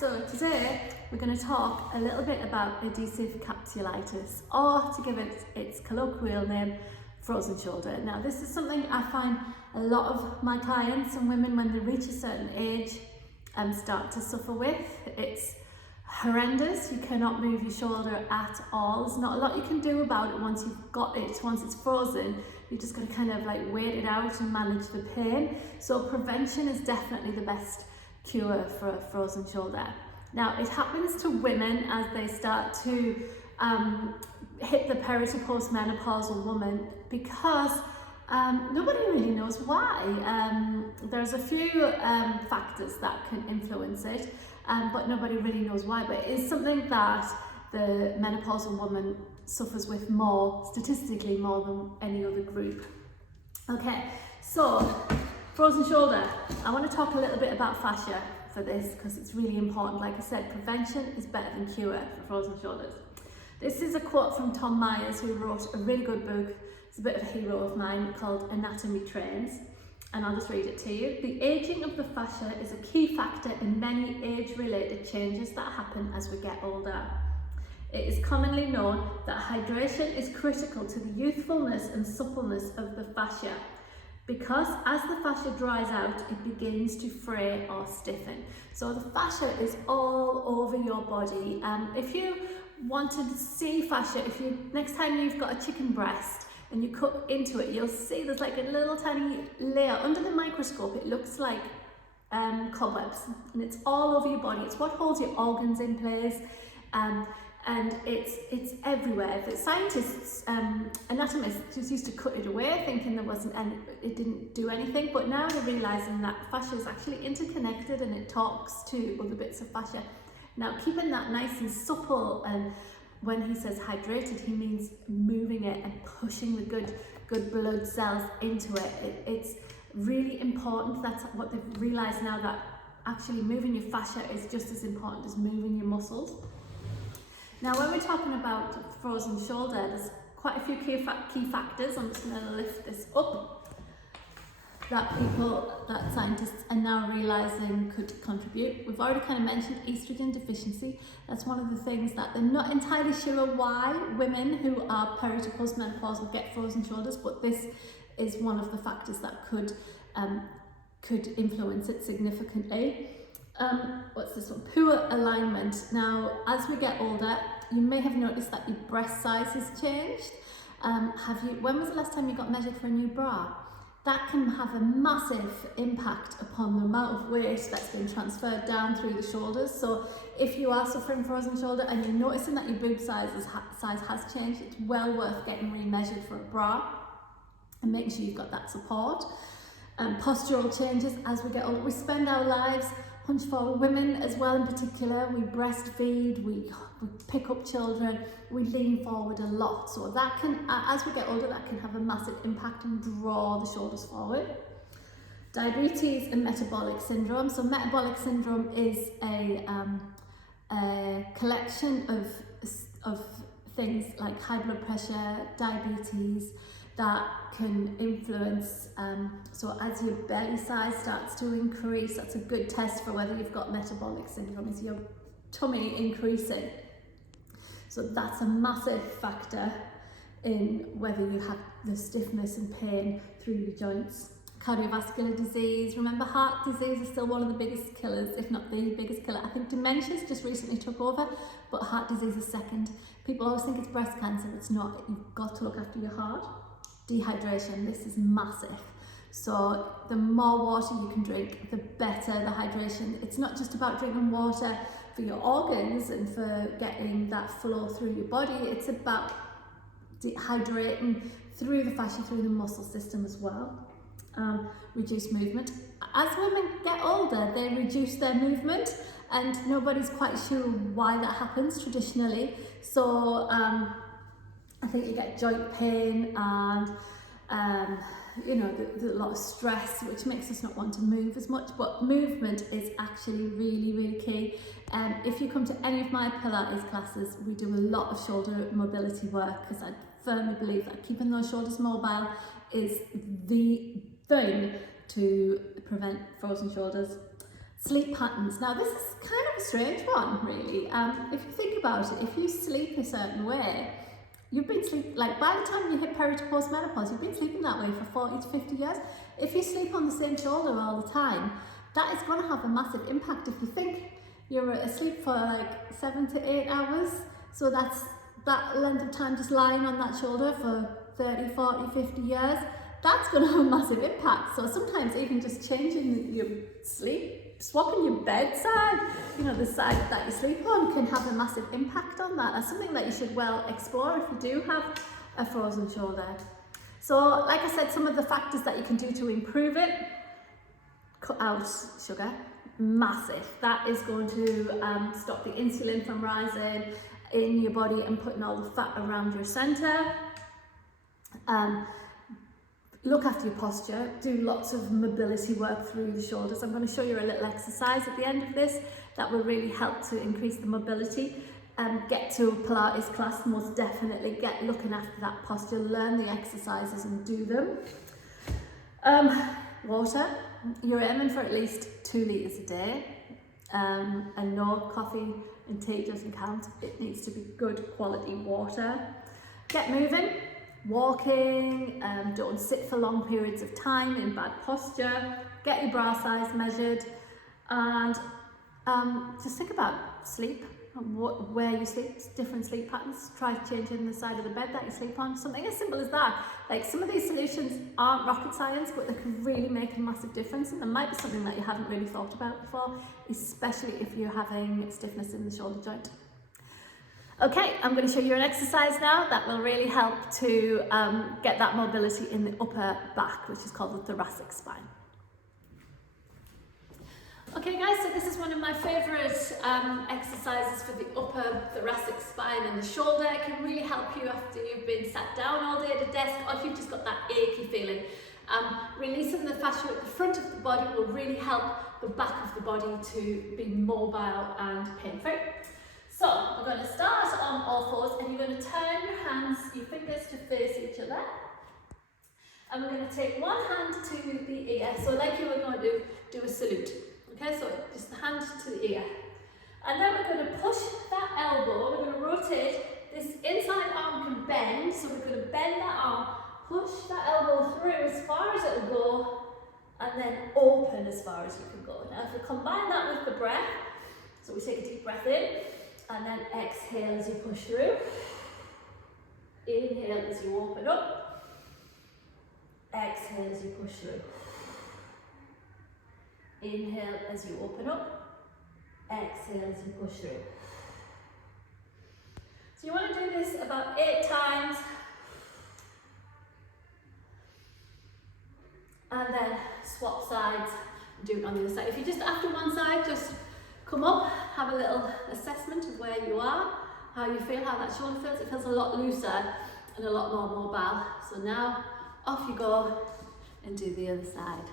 so today we're going to talk a little bit about adhesive capsulitis, or to give it its colloquial name, frozen shoulder. Now this is something I find a lot of my clients and women, when they reach a certain age, start to suffer with. It's horrendous. You cannot move your shoulder at all. There's not a lot you can do about it once you've got it. Once it's frozen, you're just going to kind of like wait it out and manage the pain. So prevention is definitely the best cure for a frozen shoulder. Now it happens to women as they start to hit the peri to postmenopausal woman, because nobody really knows why. There's a few factors that can influence it, but nobody really knows why. But it is something that the menopausal woman suffers with more, statistically more than any other group. Okay, so frozen shoulder. I want to talk a little bit about fascia for this because it's really important. Like I said, prevention is better than cure for frozen shoulders. This is a quote from Tom Myers, who wrote a really good book. It's a bit of a hero of mine, called Anatomy Trains, and I'll just read it to you. The aging of the fascia is a key factor in many age-related changes that happen as we get older. It is commonly known that hydration is critical to the youthfulness and suppleness of the fascia, because as the fascia dries out, it begins to fray or stiffen. So the fascia is all over your body. If you wanted to see fascia, next time you've got a chicken breast and you cut into it, you'll see there's like a little tiny layer under the microscope. It looks like cobwebs, and it's all over your body. It's what holds your organs in place, and it's everywhere. The scientists, anatomists, just used to cut it away, thinking there wasn't, and it didn't do anything. But now they're realizing that fascia is actually interconnected, and it talks to other bits of fascia. Now, keeping that nice and supple, and when he says hydrated, he means moving it and pushing the good blood cells into it. It's really important. That's what they've realized now, that actually moving your fascia is just as important as moving your muscles. Now, when we're talking about frozen shoulder, there's quite a few key factors. I'm just going to lift this up, that scientists are now realizing could contribute. We've already kind of mentioned estrogen deficiency. That's one of the things that they're not entirely sure why women who are peri to postmenopausal get frozen shoulders, but this is one of the factors that could influence it significantly. What's this one? Poor alignment. Now, as we get older, you may have noticed that your breast size has changed. When was the last time you got measured for a new bra? That can have a massive impact upon the amount of weight that's been transferred down through the shoulders. So if you are suffering frozen shoulder and you're noticing that your boob size has changed, it's well worth getting re-measured for a bra and making sure you've got that support. Postural changes as we get older. We spend our lives hunched forward. Women as well in particular, we breastfeed, we pick up children, we lean forward a lot. So that can, as we get older, that can have a massive impact and draw the shoulders forward. Diabetes and metabolic syndrome. So metabolic syndrome is a collection of things like high blood pressure, diabetes, that can influence, so as your belly size starts to increase, that's a good test for whether you've got metabolic syndrome. Is your tummy increasing? So that's a massive factor in whether you have the stiffness and pain through your joints. Cardiovascular disease. Remember, heart disease is still one of the biggest killers, if not the biggest killer. I think dementia's just recently took over, but heart disease is second. People always think it's breast cancer. It's not. You've got to look after your heart. Dehydration, this is massive. So the more water you can drink, the better the hydration. It's not just about drinking water for your organs and for getting that flow through your body, it's about dehydrating through the fascia, through the muscle system as well. Reduce movement. As women get older, they reduce their movement, and nobody's quite sure why that happens traditionally. So I think you get joint pain and there's a lot of stress, which makes us not want to move as much. But movement is actually really, really key. If you come to any of my Pilates classes, we do a lot of shoulder mobility work, because I firmly believe that keeping those shoulders mobile is the thing to prevent frozen shoulders. Sleep patterns. Now this is kind of a strange one, really. If you think about it, if you sleep a certain way, you've been sleeping, like by the time you hit peri to post-menopause, you've been sleeping that way for 40 to 50 years. If you sleep on the same shoulder all the time, that is going to have a massive impact. If you think you're asleep for like 7 to 8 hours, so that's that length of time just lying on that shoulder for 30, 40, 50 years, that's going to have a massive impact. So sometimes even just changing your sleep, swapping your bedside, you know, the side that you sleep on, can have a massive impact on that. That's something that you should well explore if you do have a frozen shoulder. So like I said, some of the factors that you can do to improve it: cut out sugar, massive. That is going to stop the insulin from rising in your body and putting all the fat around your center. Look after your posture, do lots of mobility work through the shoulders. I'm going to show you a little exercise at the end of this that will really help to increase the mobility. Get to a Pilates class, most definitely. Get looking after that posture, learn the exercises and do them. Water, you're aiming for at least 2 litres a day. And no, coffee and tea doesn't count. It needs to be good quality water. Get moving. Walking, don't sit for long periods of time in bad posture, get your bra size measured, and just think about sleep, where you sleep, different sleep patterns. Try changing the side of the bed that you sleep on, something as simple as that. Like, some of these solutions aren't rocket science, but they can really make a massive difference, and there might be something that you haven't really thought about before, especially if you're having stiffness in the shoulder joint. Okay, I'm going to show you an exercise now that will really help to get that mobility in the upper back, which is called the thoracic spine. Okay guys, so this is one of my favourite exercises for the upper thoracic spine and the shoulder. It can really help you after you've been sat down all day at a desk, or if you've just got that achy feeling. Releasing the fascia at the front of the body will really help the back of the body to be mobile and pain-free. So we're going to start on all fours, and you're going to turn your hands, your fingers to face each other. And we're going to take one hand to the ear, so like you were going to do a salute. Okay, so just the hand to the ear. And then we're going to push that elbow, we're going to rotate, this inside arm can bend, so we're going to bend that arm, push that elbow through as far as it'll go, and then open as far as you can go. Now if we combine that with the breath, so we take a deep breath in, and then exhale as you push through. Inhale as you open up. Exhale as you push through. Inhale as you open up. Exhale as you push through. So you want to do this about 8 times. And then swap sides, do it on the other side. If you're just after one side, just come up, have a little assessment of where you are, how you feel, how that shoulder feels. It feels a lot looser and a lot more mobile. So now off you go and do the other side.